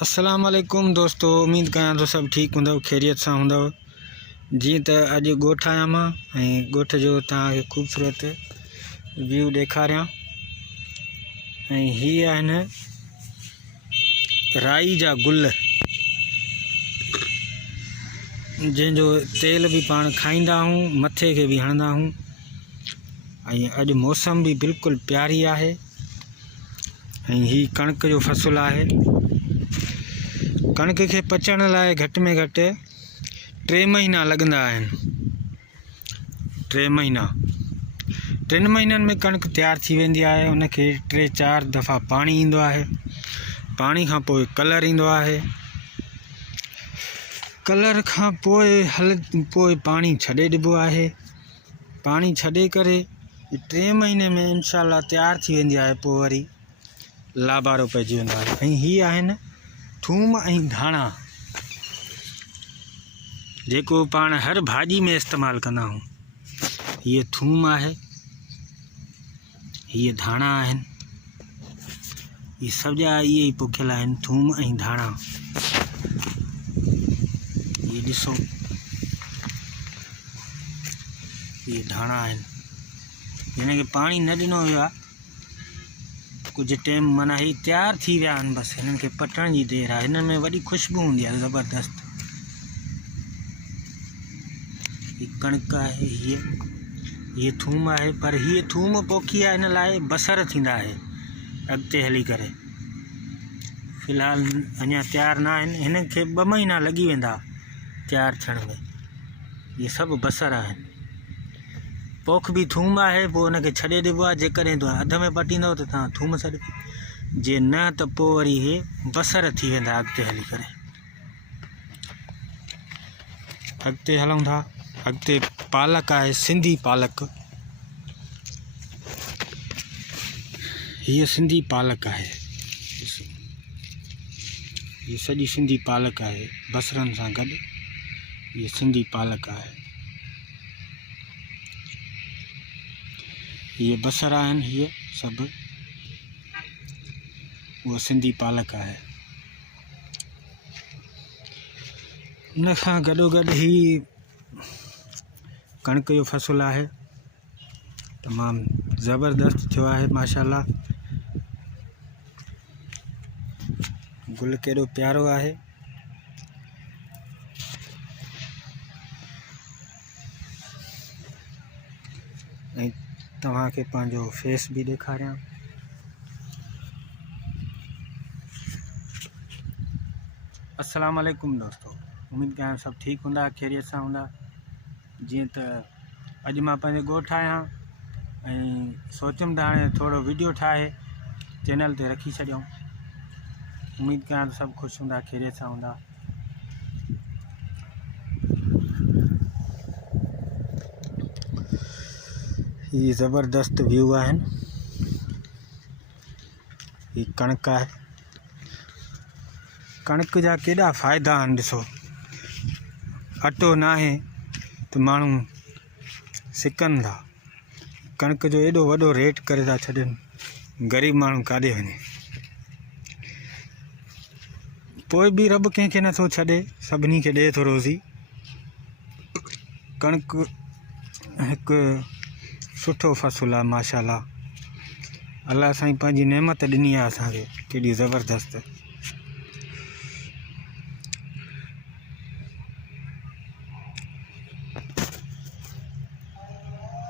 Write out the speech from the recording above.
अस्सलाम वालेकुम दोस्तों, उम्मीद कयां तो सब ठीक हूंदव, खैरियत सां हूंदव। जी त अॼु ॻोठ आहियां मां ऐं ॻोठ जो तव्हांखे ख़ूबसूरत व्यू ॾेखारियां। ऐं हीअ आहिनि राई जा गुल, जंहिंजो तेल बि पाण खाईंदा आहियूं, मथे खे बि हणंदा आहियूं। ऐं अॼु मौसम भी बिल्कुलु प्यारी आहे। ऐं हीअ कणिक जो फ़सुलु आहे। कणिक खे पचण लाइ घटि में घटि 3 महीना लॻंदा आहिनि। 3 महीना 3 महीननि में कणिक तयारु थी वेंदी आहे। उनखे 3-4 दफ़ा पाणी ईंदो आहे। पाणी खां पोइ कलर ईंदो आहे। कलर खां पोइ पाणी छॾे ॾिबो आहे। पाणी छॾे करे 3 महीने में इंशाअल्लाह तयारु थी वेंदी आहे। पोइ वरी लाबारो पइजी वेंदो आहे। ऐं हीअ आहिनि थूम ऐं धाणा, जेको पाण हर भाॼी में इस्तेमालु कंदा आहियूं। हीअ थूम आहे, हीअ धाणा आहिनि। ये सॼा इहे ई पोखियल आहिनि, थूम ऐं धाणा। ये ॾिसो, ये धाणा आहिनि। हिनखे पाणी न ॾिनो वियो आहे कुछ टाइम, माना ही तैयार थी विया आहिनि। बसि हिननि खे पटण जी देरि आहे। हिन में वॾी खुशबू हूंदी आहे ज़बरदस्त। ही कणिक आहे, हीअ थूम आहे। पर हीअ थूम पोखी आहे हिन लाइ बसर थींदा आहे अॻिते हली करे। फ़िलहालु अञा तयारु न आहिनि। हिन खे 2 महीना लॻी वेंदा तयारु थियण में। ये सभु बसर आहिनि। पोख भी थूम आहे, पोइ हुनखे छॾे ॾिबो आहे। जेकॾहिं तव्हां अध में पटींदव त तव्हां थूम छॾे, जे न त पोइ वरी इहे बसर थी वेंदा अॻिते हली करे। अॻिते हलूं था। अॻिते पालक आहे, सिंधी पालक। हीअ सिंधी पालक आहे। हीअ सॼी सिंधी पालक आहे बसरनि सां गॾु। हीअ सिंधी पालक आहे। ये बसर आहिनि, हीअ सभु उहा सिंधी पालक आहे। उन खां गॾोगॾु ही कणिक जो फ़सुलु आहे। तमामु ज़बरदस्त थियो आहे माशाल्लाह। गुल केॾो प्यारो आहे। ऐं तव्हांखे पंहिंजो फेस भी ॾेखारियां। अस्सलाम वालेकुम दोस्तों, उम्मीद कयां सभु ठीकु हूंदा, खैरियत सां हूंदा। जीअं त अॼु मां पंहिंजे ॻोठ आहियां ऐं सोचियुमि त हाणे थोरो वीडियो ठाहे चैनल ते रखी छॾियूं। उम्मीद कयां त सभु ख़ुशि हूंदा, खैरियत सां हूंदा। ये ज़बरदस्त व्यू आहिनि। ये कणिक आहे। कणिक जा केॾा फ़ाइदा आहिनि ॾिसो। अटो न आहे त माण्हू सिकनि था। कणिक जो एॾो वॾो रेट करे था छॾनि, ग़रीब माण्हू काॾे वञे। पोइ बि रब कंहिंखे नथो छॾे, सभिनी खे ॾिए थो रोज़ी। कणिक हिकु सुठो फ़सुलु आहे माशाल्लाह। अल्लाह साईं पंहिंजी नेमत ॾिनी आहे असांखे केॾी ज़बरदस्त।